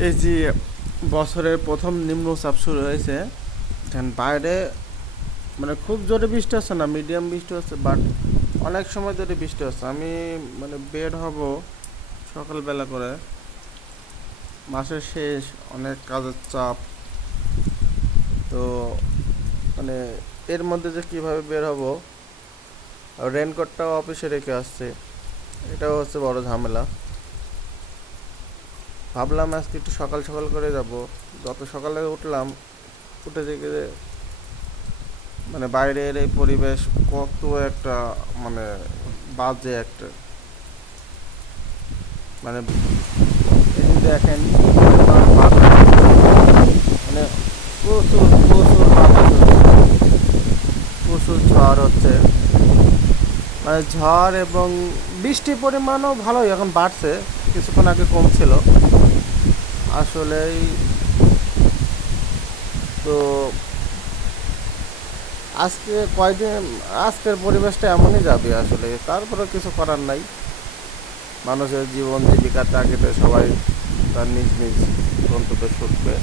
এই যে বছরের প্রথম নিম্নচাপ শুরু হয়েছে, এখন বাইরে মানে খুব জোরে বৃষ্টি হচ্ছে না, মিডিয়াম বৃষ্টি হচ্ছে, বাট অনেক সময় ধরে বৃষ্টি হচ্ছে। আমি মানে বের হব সকালবেলা করে, মাসের শেষ, অনেক কাজের চাপ, তো মানে এর মধ্যে যে কিভাবে বের হব, আর রেনকোটটাও অফিসে রেখে আসছে, এটাও হচ্ছে বড় ঝামেলা। ভাবলাম আজকে একটু সকাল সকাল করে যাব। যত সকালে উঠলাম, উঠে দেখে যে মানে বাইরের এই পরিবেশ কত একটা মানে বাজে একটা, মানে এই যে দেখেন কি পরিমাণ বাতাস, মানে প্রচুর প্রচুর বাতাস হচ্ছে, প্রচুর ঝড় হচ্ছে। মানে ঝড় এবং বৃষ্টির পরিমাণও ভালোই এখন বাড়ছে, কিছুক্ষণ আগে কম ছিল আসলেই। তো আজকে কয়দিন, আজকের পরিবেশটা এমনই যাবে আসলে, তারপরে কিছু করার নাই। মানুষের জীবন জীবিকার তাগিদে সবাই তার নিজ নিজ গন্তব্যে ছুটবে।